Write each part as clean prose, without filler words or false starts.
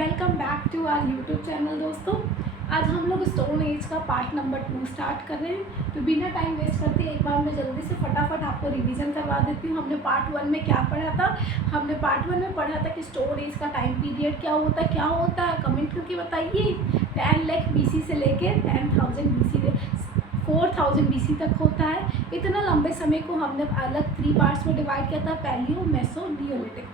Welcome back to our YouTube channel दोस्तों। आज हम लोग स्टोन एज का पार्ट नंबर 2 स्टार्ट कर रहे हैं। तो बिना टाइम वेस्ट करते एक बार मैं जल्दी से फटाफट आपको रिवीजन करवा देती हूँ। हमने पार्ट 1 में क्या पढ़ा था। हमने पार्ट 1 में पढ़ा था कि स्टोन एज का टाइम पीरियड क्या होता है कमेंट करके बताइए। 10 लाख BC से लेके 10,000 BC 4000 BC तक होता है। इतना लंबे समय को हमने अलग 3 पार्ट्स में डिवाइड किया था, पैलियो, मेसो, नियोलिथिक।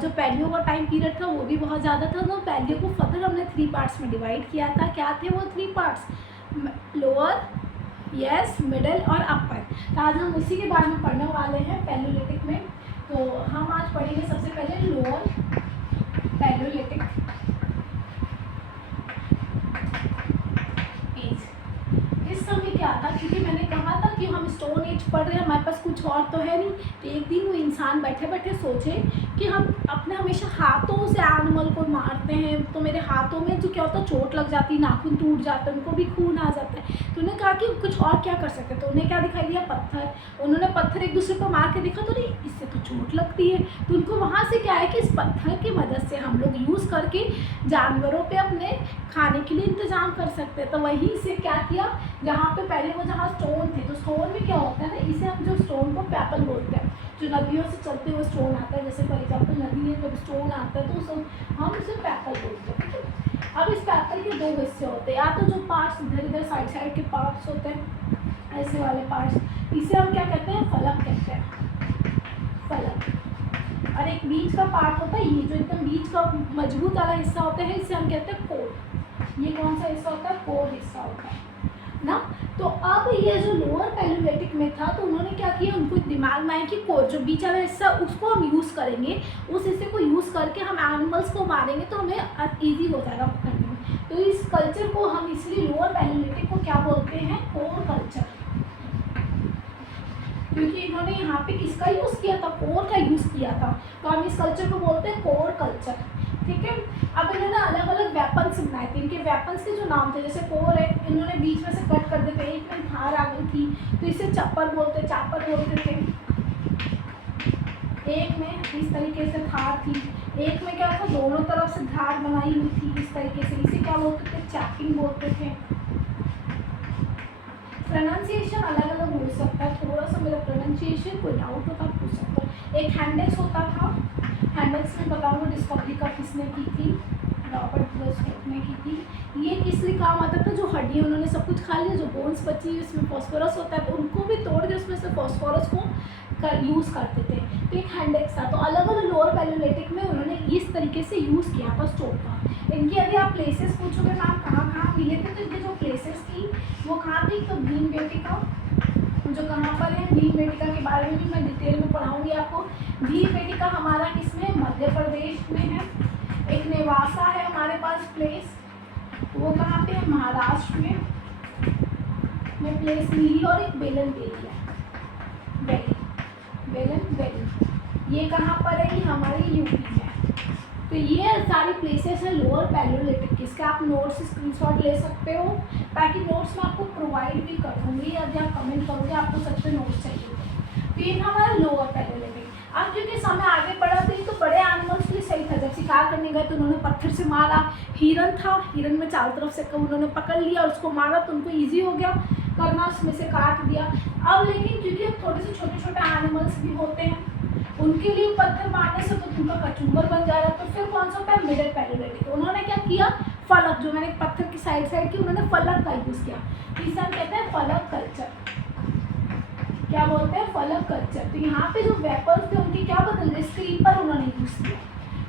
जो पैलियो का टाइम पीरियड था वो भी बहुत ज़्यादा था, तो पैलियो को फर्दर हमने 3 पार्ट्स में डिवाइड किया था। क्या थे वो 3 पार्ट्स? लोअर, यस, मिडल और अपर। तो आज हम उसी के बारे में पढ़ने वाले हैं पैलियोलिथिक में। तो हम आज पढ़ेंगे सबसे पहले लोअर पैलियोलिथिक एज। इस समय क्या था, क्योंकि मैंने कहा था कि हम स्टोन एज पढ़ रहे हैं, हमारे पास कुछ और तो है नहीं। तो एक दिन वो इंसान बैठे बैठे सोचे कि हम अपने हमेशा हाथों से एनिमल को मारते हैं, तो मेरे हाथों में जो क्या होता है चोट लग जाती, नाखून टूट जाते हैं, उनको भी खून आ जाता है। तो उन्होंने कहा कि कुछ और क्या कर सकते। तो उन्हें क्या दिखाई दिया? पत्थर। उन्होंने पत्थर एक दूसरे पर मार के देखा, तो नहीं, इससे तो चोट लगती है। तो उनको वहाँ से क्या है कि इस पत्थर की मदद से हम लोग यूज़ करके जानवरों पे अपने खाने के लिए इंतज़ाम कर सकते हैं। तो वहीं से क्या किया, जहाँ पे पहले वो जहाँ स्टोन थे, तो स्टोन में क्या होता है ना, इसे हम जो स्टोन को पैपल बोलते हैं। जो नदियों से चलते हुए स्टोन आता है, जैसे फॉर एग्जाम्पल नदी में जब स्टोन आता है तो हम उसे पैपल बोलते हैं, ठीक है। अब इस पैपल के 2 हिस्से होते हैं, या तो जो पार्ट्स इधर इधर साइड साइड के पार्ट्स होते हैं, ऐसे वाले पार्ट्स, इसे हम क्या कहते हैं? फलक कहते हैं, फलक। और एक बीच का पार्ट होता है, ये जो एकदम बीच का मजबूत वाला हिस्सा होता है, इसे हम कहते हैं कोर। ये कौन सा हिस्सा होता है? कोर हिस्सा होता है ना। तो अब ये जो लोअर पैलियोलिथिक में था, तो उन्होंने क्या किया, उनको दिमाग में आया कि कोर जो बीच वाला हिस्सा उसको हम यूज़ करेंगे, उस हिस्से को यूज़ करके हम एनिमल्स को मारेंगे तो हमें ईजी हो जाएगा पकड़ने में। तो इस कल्चर को हम इसलिए लोअर पैलियोलिथिक को क्या बोलते हैं? Core culture. क्योंकि इन्होंने यहाँ पे किसका यूज़ किया था? कोर का यूज़ किया था। तो हम इस कल्चर को बोलते हैं कोर कल्चर, ठीक है। अब इन्होंने अलग अलग वेपन्स बनाए थे। इनके वेपन्स के जो नाम थे, जैसे कोर है, इन्होंने बीच में से कट कर देते, एक में धार आ गई थी तो इसे चापर बोलते थे। एक में इस तरीके से धार थी, एक में क्या था, दोनों तरफ से धार बनाई हुई थी इस तरीके से, इसे क्या बोलते थे? चैपिंग बोलते थे। प्रोनाउंसिएशन अलग अलग हो सकता है, थोड़ा सा मेरा प्रोनाउंसिएशन कोई डाउट होता पूछ सकता है। एक हैंडेक्स होता था, हैंडेक्स में बताऊँगा डिस्कवरी का किसने की थी? रॉबर्ट ब्रेसवेट ने की थी। ये किस लिए काम आता था? जो हड्डियाँ उन्होंने सब कुछ खा लिया, जो बोन्स बची हुई उसमें फॉस्फोरस होता है, तो उनको भी तोड़ के उसमें से फॉस्फोरस को यूज़ करते थे। तो एक हैंडेक्स था। तो अलग अलग लोअर पैलियोलिथिक में उन्होंने इस तरीके से यूज़ किया था स्टोन का। इनकी यदि आप प्लेसेस पूछोगे मैम कहाँ कहाँ मिले थे, तो इनकी जो प्लेसेस थी वो कहाँ थी? तो भीमबेटका, जो कहाँ पर है, भीमबेटका के बारे में भी मैं डिटेल में पढ़ाऊँगी आपको। भीमबेटका हमारा किसमें? मध्य प्रदेश में है। एक नेवासा है हमारे पास प्लेस, वो कहाँ पे है? महाराष्ट्र में प्लेस मिली। और एक बेलन वैली है, बेलन वैली, ये कहाँ पर है? ये हमारी यूपी में है। तो ये सारी प्लेसेस हैं लोअर पैलियोलिथिक की। इसके आप नोट्स स्क्रीनशॉट ले सकते हो, ताकि नोट्स मैं आपको प्रोवाइड भी कर दूँगी। यदि आप कमेंट करोगे आपको सच में नोट्स चाहिए तो ये था हमारा लोअर पैलियोलिथिक। अब क्योंकि समय आगे बढ़ा तो बड़े एनिमल्स के लिए सही था। जब शिकार करने गए तो उन्होंने पत्थर से मारा। हिरन था, हिरन में चारों तरफ से उन्होंने पकड़ लिया और उसको मारा, तो उनको ईजी हो गया करना, उसमें से काट दिया। अब लेकिन क्योंकि अब थोड़े से छोटे छोटे एनिमल्स भी होते हैं, उनके लिए पत्थर मारने से तो उनका कचूमर बन जा रहा है। तो फिर कौन सा होता है? Middle Palaeolithic. उन्होंने क्या किया? फलक, जो मैंने पत्थर की साइड की, उन्होंने फलक का यूज़ किया। इसे हम कहते हैं फलक कल्चर। क्या बोलते हैं? फलक कल्चर। तो यहाँ पे जो वेपर्स थे उनकी क्या बदल गए? स्क्रीपर उन्होंने यूज़ किया।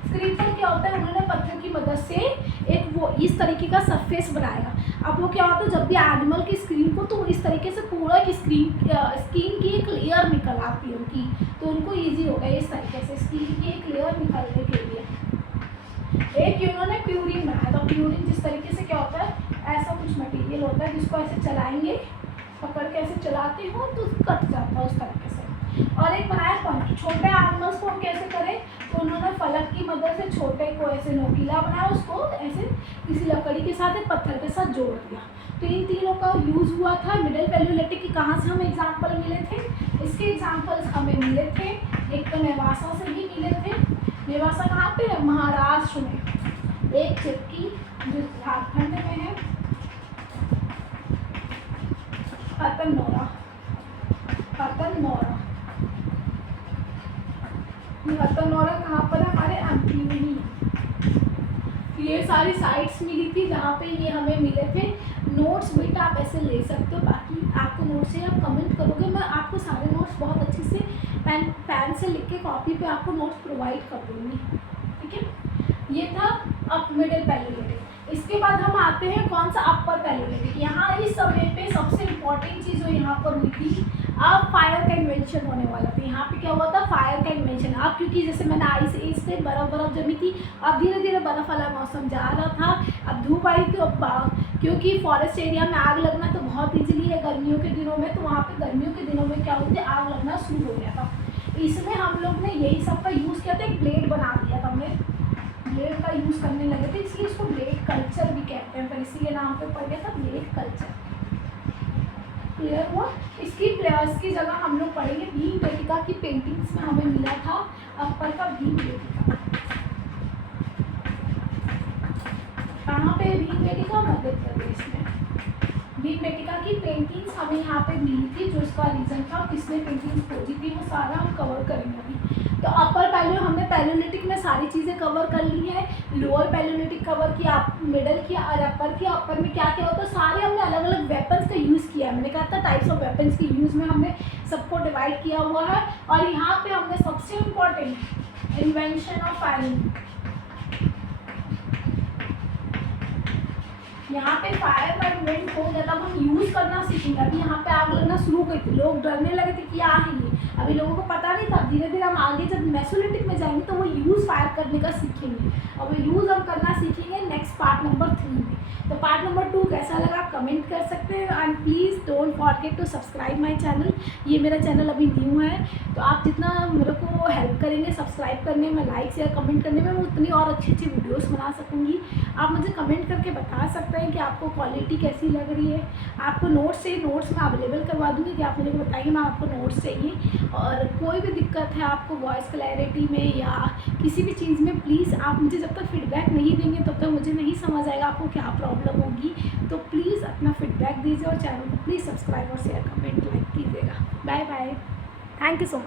स्क्रीपर क्या होता है? उन्होंने पत्थर की मदद से एक वो इस तरीके का सरफेस बनाया। अब वो क्या होता है, जब भी एनिमल की स्क्रीन को, तो इस तरीके से पूरा की स्किन की एक लेयर निकल आती है उनकी, तो उनको ईजी हो गया इस तरीके से स्किन की एक लेयर निकलने के लिए। एक उन्होंने प्यूरिन बनाया। तो प्यूरिन जिस तरीके से क्या होता है, ऐसा कुछ मटेरियल होता है जिसको ऐसे चलाएंगे, पकड़ के ऐसे चलाते हो तो कट जाता है उस तरीके से। और एक बनाया पॉइंट, छोटे एनिमल्स को हम कैसे करें, तो उन्होंने फलक की मदद से छोटे को ऐसे नोकीला बनाया, उसको ऐसे किसी लकड़ी के साथ एक पत्थर के साथ जोड़ दिया। तो इन तीनों का यूज़ हुआ था। मिडिल पैलियोलिथिक की कहाँ से हमें एग्जाम्पल मिले थे? इसके एग्जाम्पल्स हमें मिले थे, एक तो नेवासा से भी मिले थे। नेवासा कहाँ पे है? महाराष्ट्र में। एक चिपकी जो झारखंड में है, हथनौरा। हथनौरा, ये हथनौरा कहाँ पर है? हमारे एमपी में ही। ये सारी साइट्स मिली थी जहाँ पे ये हमें मिले थे। नोट्स बेटा आप ऐसे ले सकते हो, बाकी आपको नोट्स से आप कमेंट करोगे, मैं आपको सारे नोट्स बहुत अच्छे से पेन से लिख के कॉपी पे आपको नोट्स प्रोवाइड कर दूँगी, ठीक है। ये था अप मिडिल पैलियोलिथिक। इसके बाद हम आते हैं कौन सा? अपर पैलियोलिथिक। यहाँ इस समय पे सबसे इम्पोर्टेंट चीज़ जो यहाँ पर हुई थी, अब फायर का इन्वेंशन होने वाला था। यहाँ पे क्या हुआ था? फायर का इन्वेंशन। अब क्योंकि जैसे मैंने आइस एज से बर्फ़ जमी थी, अब धीरे धीरे बर्फ़ वाला मौसम जा रहा था, अब धूप आई तो क्योंकि फॉरेस्ट एरिया में आग लगना तो बहुत ईजिली है गर्मियों के दिनों में, तो वहाँ पे गर्मियों के दिनों में क्या होती है? आग लगना शुरू हो गया था। इसमें हम लोग ने यही सब का यूज़ किया था, एक ब्लेड बना दिया था हमने, ब्लेड का यूज़ करने लगे थे, इसलिए इसको ब्लेड कल्चर भी कहते हैं, फिर इसी के नाम पे पड़ गया था ब्लेड कल्चर। क्लियर हुआ? इसकी जगह हम लोग पढ़ेंगे भीमबेटका की पेंटिंग्स में हमें मिला था अपर का भीमबेटका। कहाँ पे? भीमबेटका मध्य प्रदेश में। भीमबेटका की पेंटिंग्स हमें यहाँ पे मिली थी, जो इसका रीज़न था किसने पेंटिंग्स खोजी थी, वो सारा हम कवर करेंगे अभी। तो अपर पैलियो हमने पैलियोलिथिक में सारी चीज़ें कवर कर ली है, लोअर पैलियोलिथिक कवर किया, मिडल किया और अपर किया। अपर में क्या क्या होता है? सारे हमने अलग अलग वेपन्स का यूज़ किया है। मैंने कहा था टाइप्स ऑफ वेपन्स के यूज़ में हमने सबको डिवाइड किया हुआ है। और यहाँ पे हमने सबसे इम्पोर्टेंट इन्वेंशन ऑफ फायरिंग, यहाँ पे फायर का इन्वेंट हो गया, तब हम यूज़ करना सीखेंगे। अभी यहाँ पे आग लगना शुरू हो गई थी, लोग डरने लगे थे क्या है ये, अभी लोगों को पता नहीं था। धीरे धीरे हम आगे जब मेसोलिथिक में जाएंगे तो वो यूज़ फायर करने का सीखेंगे, और वो यूज़ हम करना सीखेंगे नेक्स्ट पार्ट नंबर 3 में। तो पार्ट नंबर 2 कैसा लगा आप कमेंट कर सकते हैं, and please don't forget to subscribe my channel. ये मेरा चैनल अभी न्यू है, तो आप जितना मेरे को हेल्प करेंगे सब्सक्राइब करने में, लाइक शेयर कमेंट करने में, मैं उतनी और अच्छी अच्छी वीडियोज़ बना सकूँगी। आप मुझे कमेंट करके बता सकते हैं कि आपको क्वालिटी कैसी लग रही है। आपको नोट्स चाहिए, नोट्स मैं अवेलेबल करवा दूँगी, कि आप मुझे बताइए मैं आपको नोट्स चाहिए। और कोई भी दिक्कत है आपको वॉइस क्लैरिटी में या किसी भी चीज़ में, प्लीज़ आप मुझे जब तक फीडबैक नहीं देंगे तब तक मुझे नहीं समझ आएगा आपको क्या प्रॉब्लम होगी। तो प्लीज़ अपना फीडबैक दीजिए और चैनल को प्लीज़ सब्सक्राइब और शेयर कमेंट लाइक कीजिएगा। Bye bye, thank you so much.